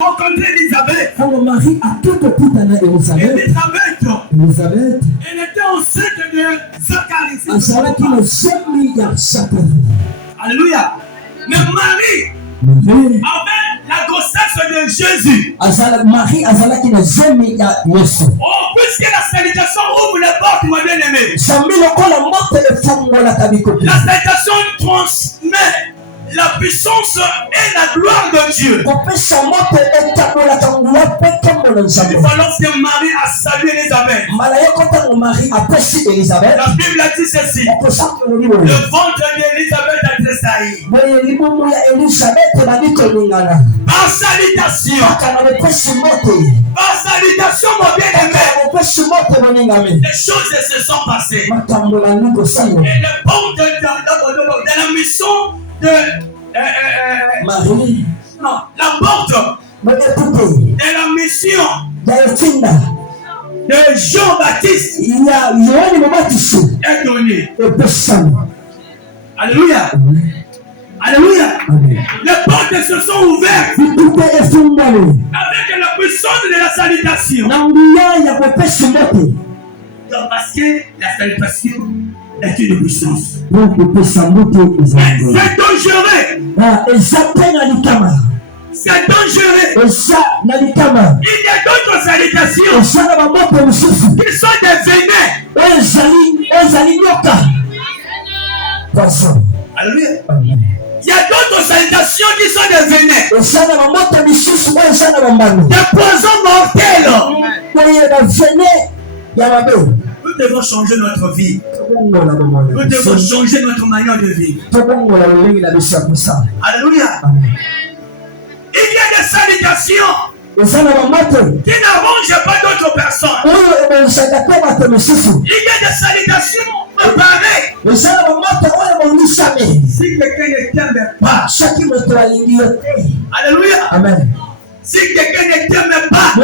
rencontré Élisabeth. Quand Marie a tout écouté à Élisabeth, Elle était enceinte de Zacharie. Alléluia. Mais Marie avait la grossesse de Jésus. Marie azalaki na zemi ya Yesu. Oh, puisque la salutation ouvre les portes, mon bien-aimé. La salutation transmet la puissance et la gloire de Dieu. Lorsque Marie a salué Élisabeth, la Bible a dit ceci: le ventre d'Élisabeth a tressailli. Par salutation, mon bien-aimé, les choses se sont passées. Et le bon de la mission de Marie, non, la porte de la mission de Jean-Baptiste est donnée. Alléluia. Alléluia. Les portes se sont ouvertes avec la puissance de la salutation. Parce que la salutation est une puissance. C'est dangereux. C'est dangereux. Il y a d'autres salutations qui sont des venin. Alléluia. Il y a d'autres salutations qui sont des venin. Des poisons mortels. Nous devons changer notre vie. Nous devons changer notre manière de vivre. Alléluia. Il y a des salutations qui n'arrangent pas d'autres personnes. Il y a des salutations préparées. Si quelqu'un ne t'aime pas, alléluia. Amen. Si quelqu'un ne t'aime pas, il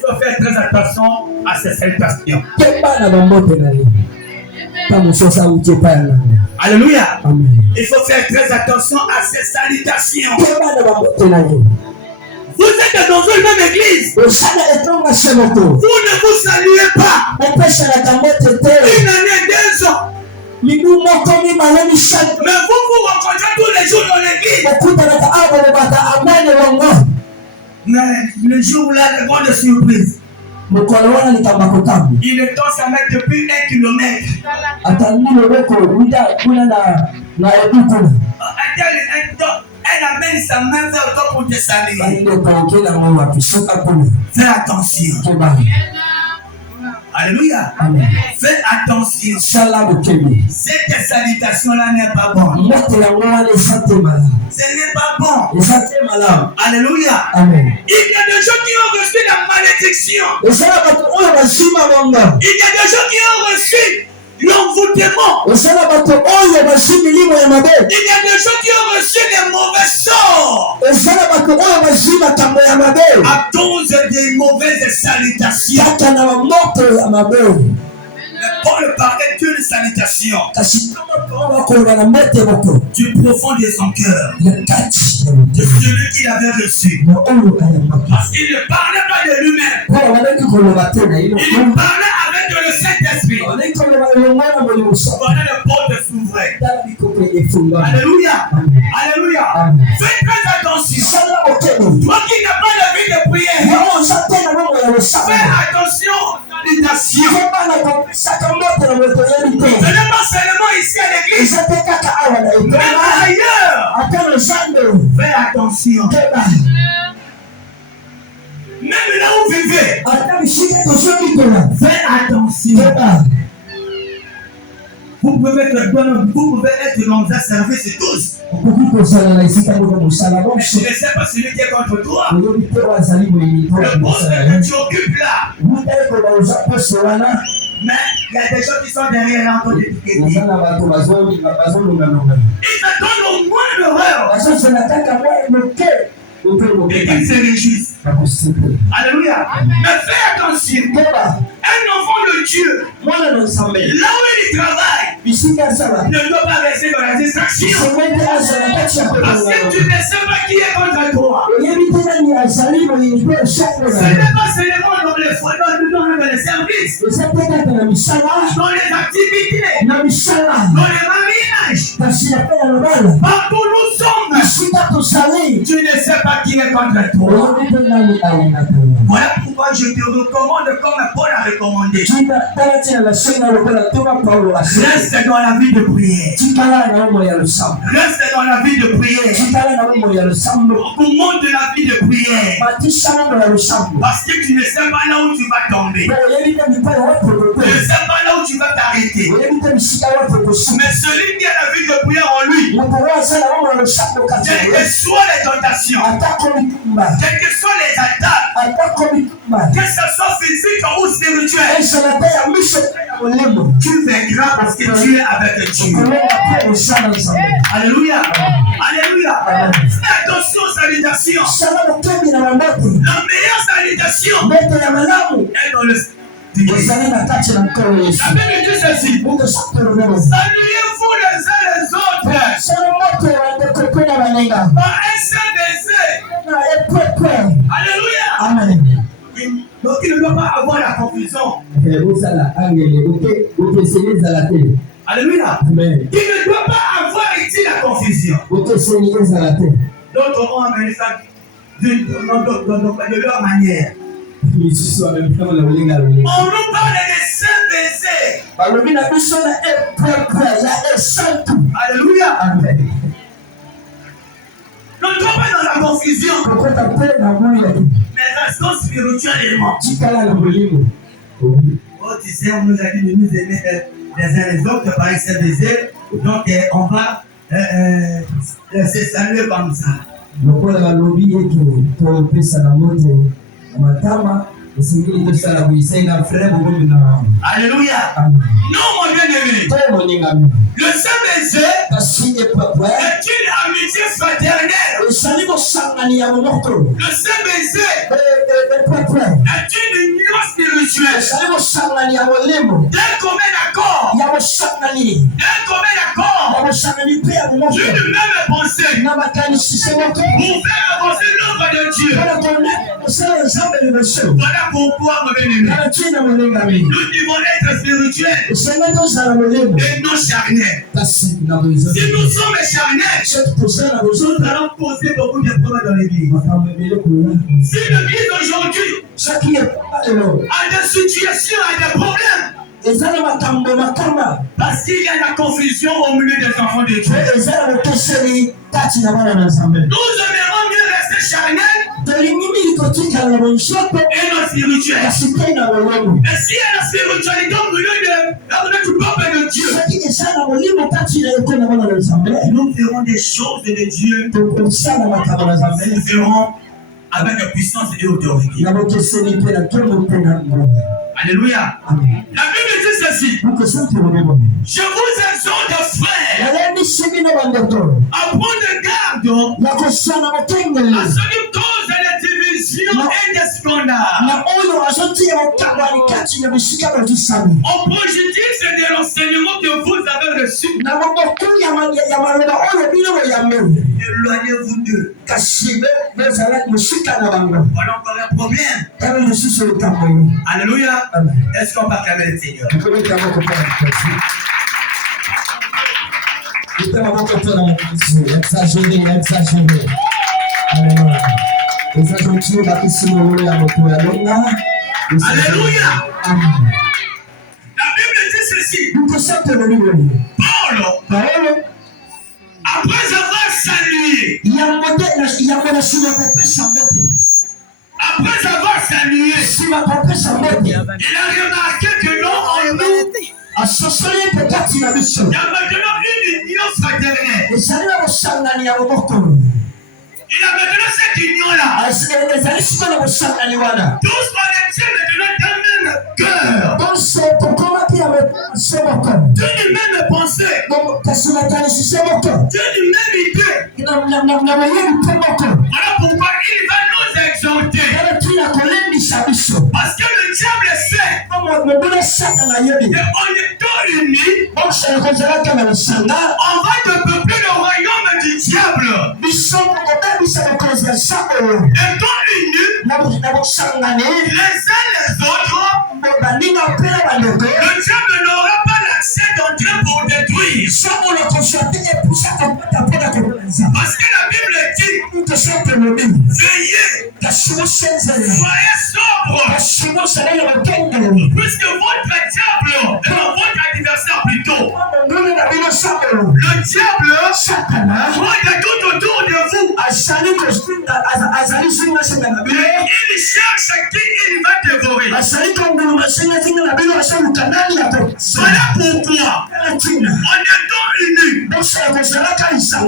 faut faire très attention à ces salutations. Alléluia. Amen. Il faut faire très attention à ces salutations. Vous êtes dans une même église. Vous ne vous saluez pas. Une année, 2 ans. Mais vous vous rencontrez tous les jours dans l'église. Mais le jour là, la grande surprise. Il est temps de mettre depuis 1 kilomètre. Elle amène sa main vers toi pour te saluer. Fais attention. Alléluia. Amen. Fais attention. Cette salutation-là n'est pas bonne. Ce n'est pas bon. Alléluia. Amen. Il y a des gens qui ont reçu la malédiction. Il y a des gens qui ont reçu l'envoûtement. Il y a des gens qui ont reçu les mauvais sorts à cause des mauvaises salutations. Mais Paul parlait d'une salutation du profond de son cœur, de celui qu'il avait reçu. Parce qu'il ne parlait pas de lui-même, il parlait avec le Saint-Esprit. Voilà le porte s'ouvrait. Alléluia. Alléluia. Fais très attention. Toi qui n'as pas de vie de prière, fais attention. Ce n'est pas seulement ici à l'église, même ailleurs. Fais attention. Même là où vous vivez, fais attention. Vous pouvez être dans un service tous. Je ne sais pas celui qui est contre toi. Le poste que tu occupes là. Mais il y a des gens qui sont derrière l'entre des Ils te donnent au moins l'horreur. Et qu'ils se réjouissent. Alléluia. Mais fais attention. Un enfant de Dieu, là où il travaille, ne doit pas rester dans la distraction. Parce que tu ne sais pas qui est contre toi. Ce n'est pas seulement dans les services, dans les activités, dans les mariages. Partout nous sommes. Tu ne sais pas qui est contre toi. Voilà pourquoi je te recommande comme Paul a recommandé. Reste dans la vie de prière. Reste dans la vie de prière. Au monde de la vie de prière. Parce que tu ne sais pas là où tu vas tomber. Tu ne sais pas là où tu vas t'arrêter. Mais celui qui a la vie de prière en lui, quelles que soient les tentations, quelles que soient les attaques, que ce soit physique ou spirituel, tu vaincras parce que tu es avec Dieu. Alléluia. Alléluia. Fais attention aux salutations. La meilleure salutation est dans le la Bible dit ceci. Saluez-vous les uns les autres par un seul baiser. Alléluia. Amen. Donc il ne doit pas avoir la confusion. Alléluia. Amen. Il ne doit pas avoir ici la confusion. D'autres ont amené ça de leur manière. On nous parle de saint baiser. Alléluia. Amen. Ne doit pas dans la confusion. Mais restons spirituellement. Oh, tu sais, on nous a dit de nous aimer les uns les autres par un saint baiser. Donc, on va se saluer comme ça. Alléluia. Non, mon bien-aimé. Le saint baiser est une amitié fraternelle. Le saint baiser est une union spirituelle. D'un commun accord. D'une même pensée. Pour faire avancer l'œuvre de Dieu. Voilà pourquoi, mon bien-aimé, nous devons être spirituels et non charnels. Si nous sommes charnels, nous allons poser beaucoup de problèmes dans l'église. Si l'église aujourd'hui a des situations, a des problèmes, parce qu'il y a la confusion au milieu des enfants de Dieu. Nous aimerons mieux rester charnels et non spirituels. Et s'il y a la spiritualité au milieu du peuple de Dieu, nous ferons des choses de Dieu. Nous ferons avec puissance et autorité. Alléluia. La Bible dit ceci. Je vous exhorte, frères, à prendre garde à celui cause de division et de scandale, au préjudice de l'enseignement que vous avez reçu. Éloignez-vous d'eux. Voilà encore un problème. Alléluia. Est-ce qu'on va acclamer le Seigneur? Alléluia. La Bible dit ceci. Paul, après avoir salué, il a remarqué que non, en nous, il y a maintenant une union fraternelle. Il a maintenant cette union-là. Tous on est maintenant d'un même cœur, d'une même pensée, d'une même idée. Voilà pourquoi il va nous exhorter en étant unis, on va peupler le royaume du diable. Étant unis, les uns les autres, le diable n'aura pas l'accès d'entrer pour détruire. Parce que la Bible dit, veillez, soyez sobres, puisque votre diable, votre adversaire plutôt, le diable, est tout autour de vous. Il cherche qui il va dévorer. Voilà pourquoi, en étant unis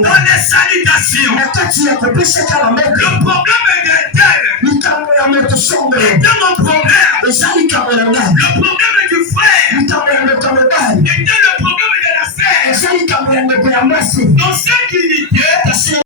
dans les salutations, le problème est tel. Était mon problème. Le problème est du frère. Était le problème de la sœur. Dans cette unité,